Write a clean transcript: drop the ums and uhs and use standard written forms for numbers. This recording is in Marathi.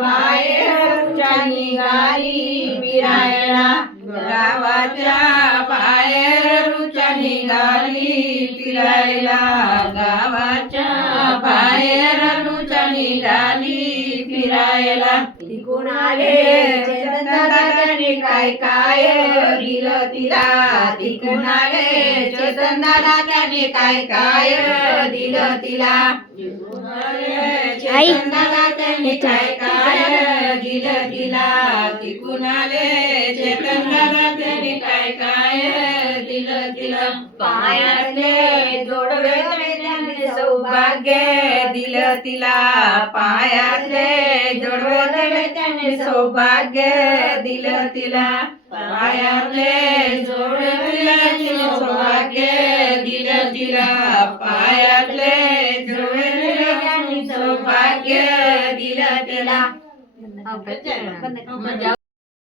बाहेरच्या निघाली फिरायला, गावाच्या बाहेरच्या निघाली फिरायला, गावाच्या बाहेरच्या निघाली फिरायला. तिकून आले चेतनदादाने काय काय दिलं तिला, तिकून आले चेतनदादाने काय काय दिलं तिला. चेतनदादाने काय काय दिलं तिला, तिकून आले चेतनदादाने काय काय दिलं तिला. पायातले जोडवे त्याने सौभाग्य दिलं तिला, पायातले जोडवे त्याने सौभाग्य दिलं तिला, पायातले जोडवे त्याने सौभाग्य दिलं तिला, पायातले जोडवे त्याने सौभाग्य दिलं तिला.